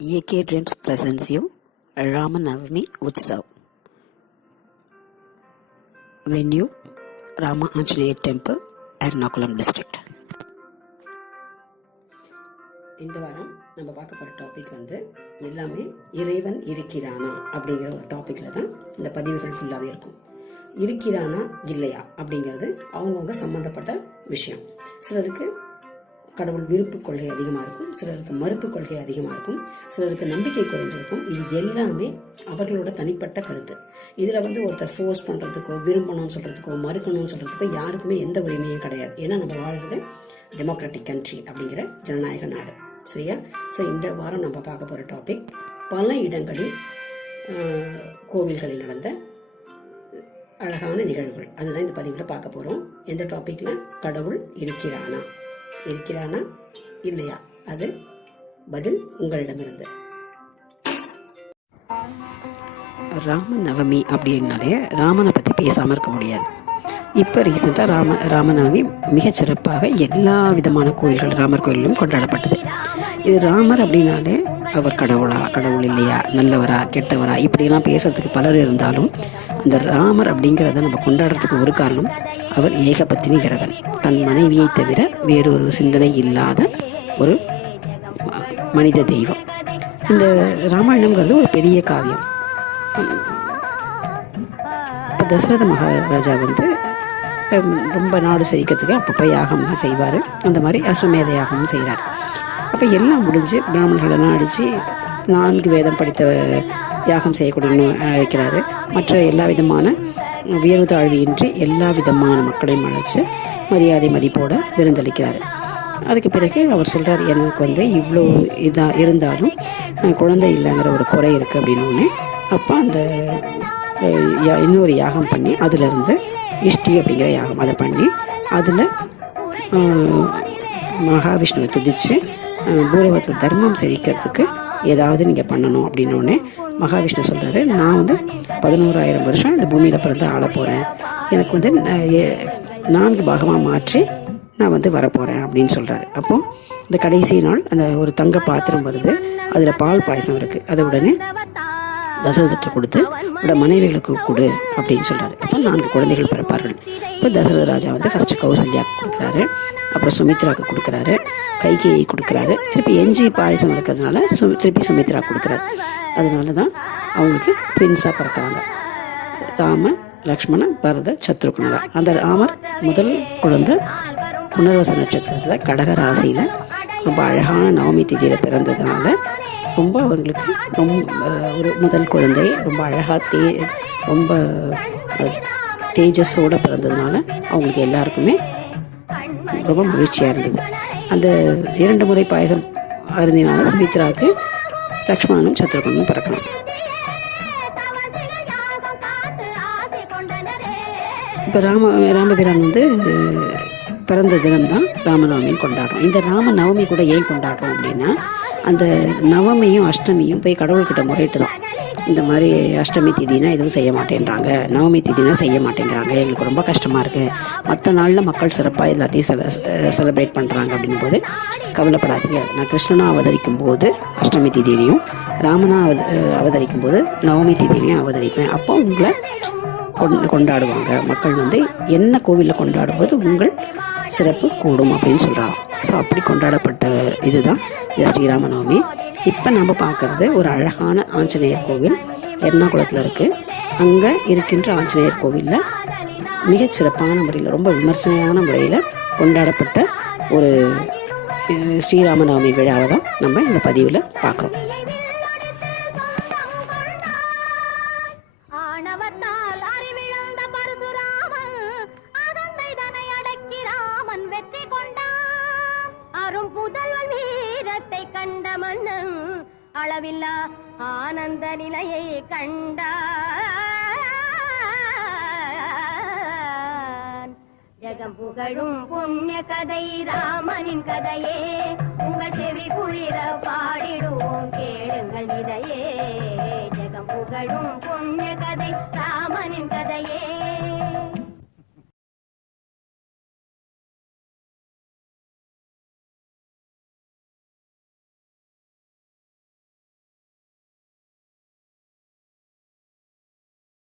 AK Dreams presents you Ramanavami Utsav. Venue Rama Anjaneya Temple, Ernakulam district. இந்த வாரம் நம்ம பார்க்க போகிற டாபிக் எல்லாமே இறைவன் இருக்கிறானா அப்படிங்கிற ஒரு டாப்பிக்கில் தான் இந்த பதிவுகள் ஃபுல்லாகவே இருக்கும். இருக்கிறானா இல்லையா அப்படிங்கிறது அவங்கவுங்க சம்மந்தப்பட்ட விஷயம். சிலருக்கு கடவுள் விருப்பு கொள்கை அதிகமாக இருக்கும், சிலருக்கு மறுப்பு கொள்கை அதிகமாக இருக்கும், சிலருக்கு நம்பிக்கை குறைஞ்சிருக்கும். இது எல்லாமே அவர்களோட தனிப்பட்ட கருத்து. இதில் ஒருத்தர் ஃபோர்ஸ் பண்ணுறதுக்கோ விரும்பணும்னு சொல்கிறதுக்கோ மறுக்கணும்னு சொல்கிறதுக்கோ யாருக்குமே எந்த உரிமையும் கிடையாது. ஏன்னா நம்ம வாழ்றது டெமோக்ராட்டிக் கண்ட்ரி அப்படிங்கிற ஜனநாயக நாடு. சரியா? ஸோ இந்த வாரம் நம்ம பார்க்க போகிற டாபிக் பல இடங்களில் கோவில்களில் நடந்த அழகான நிகழ்வுகள். அதுதான் இந்த பதிவில் பார்க்க போகிறோம். எந்த டாப்பிக்கில்? கடவுள் இருக்கிறானா இல்லையா? அது பதில் உங்களிடமிருந்து. ராமநவமி அப்படின்னாலே ராமனை பற்றி பேசாமல் இருக்க முடியாது. இப்போ ரீசெண்டாக ராமநவமி மிகச்சிறப்பாக எல்லா விதமான கோயில்கள், ராமர் கோயிலும் கொண்டாடப்பட்டது. இது ராமர் அப்படின்னாலே அவர் கடவுள் இல்லையா, நல்லவரா கெட்டவரா இப்படியெல்லாம் பேசுறதுக்கு பலர் இருந்தாலும் அந்த ராமர் அப்படிங்கிறத நம்ம கொண்டாடுறதுக்கு ஒரு காரணம், அவர் ஏகபத்தினி விரதன். தன் மனைவியை தவிர வேறொரு சிந்தனை இல்லாத ஒரு மனித தெய்வம். இந்த ராமாயணம்ங்கிறது ஒரு பெரிய காவியம். இப்போ தசரத மகாராஜா ரொம்ப நாடு செழிக்கிறதுக்கு அப்பப்போ யாகம்லாம் செய்வார். அந்த மாதிரி அஸ்வமேத யாகமும் செய்கிறார். அப்போ எல்லாம் முடிஞ்சு பிராமணர்களெல்லாம் அடித்து 4 வேதம் படித்த யாகம் செய்யக்கூடியன்னு அழைக்கிறாரு. மற்ற எல்லா விதமான உயர்வு தாழ்வியின்றி எல்லா விதமான மக்களையும் அழைச்சி மரியாதை மதிப்போடு விருந்தளிக்கிறாரு. அதுக்கு பிறகு அவர் சொல்கிறார், எனக்கு இவ்வளோ இதாக இருந்தாலும் குழந்தை இல்லைங்கிற ஒரு குறை இருக்குது அப்படின்னோடனே அப்போ அந்த இன்னொரு யாகம் பண்ணி அதிலிருந்து இஷ்டி அப்படிங்கிற யாகம் அதை பண்ணி அதில் மகாவிஷ்ணுவை துதித்து பூலோகத்தில் தர்மம் செழிக்கிறதுக்கு ஏதாவது நீங்கள் பண்ணணும் அப்படின்னோடனே மகாவிஷ்ணு சொல்கிறாரு, நான் 11,000 வருஷம் இந்த பூமியில் பிறந்து ஆள போகிறேன். எனக்கு 4 பாகமாக மாற்றி நான் வரப்போகிறேன் அப்படின்னு சொல்கிறாரு. அப்போது இந்த கடைசி நாள் அந்த ஒரு தங்க பாத்திரம் வருது, அதில் பால் பாயசம் இருக்குது. அதை உடனே தசரதத்தை கொடுத்து மனைவிகளுக்கு கொடு அப்படின்னு சொல்கிறாரு. அப்போ 4 குழந்தைகள் பிறப்பார்கள். இப்போ தசரத ராஜா ஃபஸ்ட்டு கௌசல்யாவுக்கு கொடுக்குறாரு, அப்புறம் சுமித்ராவுக்கு கொடுக்குறாரு, கைகேயை கொடுக்குறாரு. திருப்பி எஞ்சி பாயசம் இருக்கிறதுனால திருப்பி சுமித்ரா கொடுக்குறாரு. அதனால தான் அவங்களுக்கு ட்வின்ஸாக பிறக்கிறாங்க, ராம லக்ஷ்மண பரத சத்ருக்னரா. அந்த ராமர் முதல் குழந்தை புனர்வச நட்சத்திரத்தில் கடக ராசியில் ரொம்ப அழகான நவமி திதியில் பிறந்ததுனால ரொம்ப அவங்களுக்கு ஒரு முதல் குழந்தை ரொம்ப அழகாக ரொம்ப தேஜஸோடு பிறந்ததுனால அவங்களுக்கு எல்லாருக்குமே ரொம்ப மகிழ்ச்சியாக இருந்தது. அந்த 2 முறை பாயசம் அருந்தினால சுமித்ராவுக்கு லக்ஷ்மணனும் சத்ருகனும் பிறக்கணும். இப்போ ராமபிரான் பிறந்த தினம்தான் ராமநவமின்னு கொண்டாடுறோம். இந்த ராமநவமி கூட ஏன் கொண்டாடுறோம் அப்படின்னா, அந்த நவமியும் அஷ்டமியும் போய் கடவுள்கிட்ட முறையிட்டு தான், இந்த மாதிரி அஷ்டமி திதினா எதுவும் செய்ய மாட்டேன்றாங்க, நவமி திதினா செய்ய மாட்டேங்கிறாங்க, எங்களுக்கு ரொம்ப கஷ்டமாக இருக்குது, மற்ற நாளில் மக்கள் சிறப்பாக எல்லாத்தையும் செலிப்ரேட் பண்ணுறாங்க அப்படின் போது கவலைப்படாதீங்க, நான் கிருஷ்ணனாக அவதரிக்கும் போது அஷ்டமி திதியிலையும் ராமனாக அவதரிக்கும் போது நவமி திதியிலையும் அவதரிப்பேன். அப்போ உங்களை கொண்டாடுவாங்க மக்கள். என்ன கோவிலில் கொண்டாடும்போது உங்கள் சிறப்பு கூடும் அப்படின்னு சொல்கிறாங்க. ஸோ அப்படி கொண்டாடப்பட்ட இதுதான் இந்த ஸ்ரீராமநவமி. இப்போ நம்ம பார்க்குறது ஒரு அழகான ஆஞ்சநேயர் கோவில் எர்ணாகுளத்தில் இருக்குது. அங்கே இருக்கின்ற ஆஞ்சநேயர் கோவிலில் மிகச்சிறப்பான முறையில் ரொம்ப விமர்சனையான முறையில் கொண்டாடப்பட்ட ஒரு ஸ்ரீராமநவமி விழாவை தான் நம்ம இந்த பதிவில் பார்க்குறோம். அளவில்லா ஆனந்த நிலையை கண்டான். ஜெகம் புகழும் புண்ணிய கதை ராமனின் கதையே உங்கள் செவி குளிர